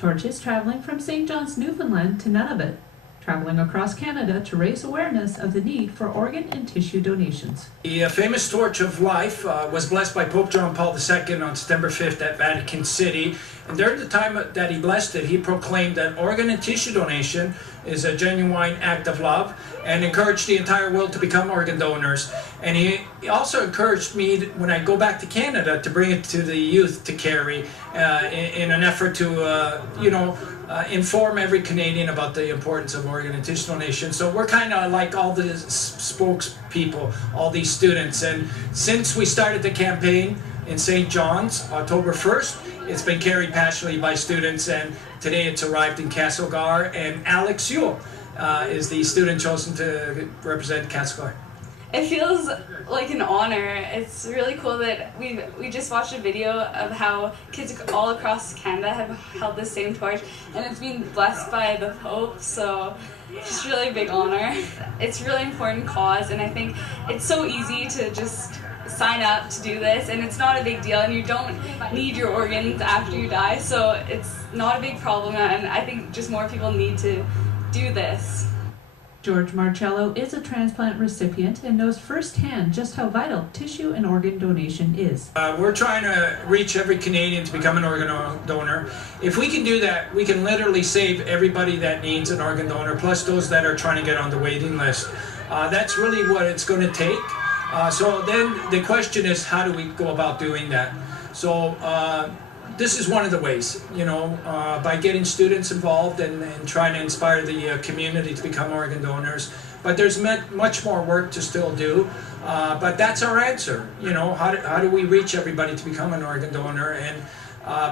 Torch is traveling from St. John's, Newfoundland to Nunavut, traveling across Canada to raise awareness of the need for organ and tissue donations. The famous Torch of Life was blessed by Pope John Paul II on September 5th at Vatican City. And during the time that he blessed it, he proclaimed that organ and tissue donation is a genuine act of love and encouraged the entire world to become organ donors. And he also encouraged me, when I go back to Canada, to bring it to the youth to carry in an effort to, inform every Canadian about the importance of organ and tissue donation. So we're kind of like all the spokespeople, all these students. And since we started the campaign in St. John's, October 1st, it's been carried passionately by students, and today it's arrived in Castlegar, and Alex Yule is the student chosen to represent Castlegar. It feels like an honor. It's really cool that we just watched a video of how kids all across Canada have held the same torch, and it's been blessed by the Pope, so it's just really a big honor. It's a really important cause, and I think it's so easy to just sign up to do this, and it's not a big deal, and you don't need your organs after you die, so it's not a big problem, and I think just more people need to do this. George Marcello is a transplant recipient and knows firsthand just how vital tissue and organ donation is. We're trying to reach every Canadian to become an organ donor. If we can do that, we can literally save everybody that needs an organ donor, plus those that are trying to get on the waiting list. That's really what it's going to take. So then the question is, how do we go about doing that? So this is one of the ways, by getting students involved and trying to inspire the community to become organ donors. But there's much more work to still do. But that's our answer. How do we reach everybody to become an organ donor? And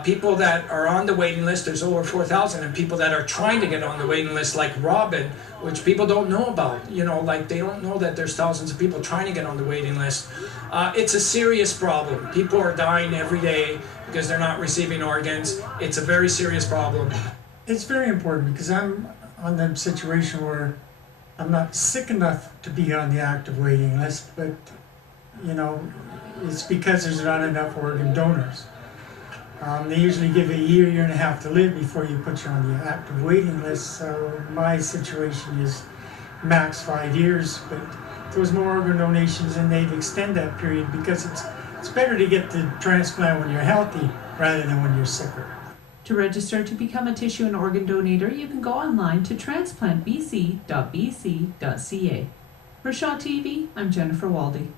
people that are on the waiting list, there's over 4,000, and people that are trying to get on the waiting list, like Robin, which people don't know about. They don't know that there's thousands of people trying to get on the waiting list. It's a serious problem. People are dying every day because they're not receiving organs. It's a very serious problem. It's very important because I'm on the situation where I'm not sick enough to be on the active waiting list, but it's because there's not enough organ donors. They usually give a year and a half to live before you put you on the active waiting list, so my situation is max 5 years, but if there was more organ donations, and they'd extend that period, because it's better to get the transplant when you're healthy rather than when you're sicker. To register to become a tissue and organ donor, you can go online to transplantbc.bc.ca. For Shaw TV, I'm Jennifer Waldy.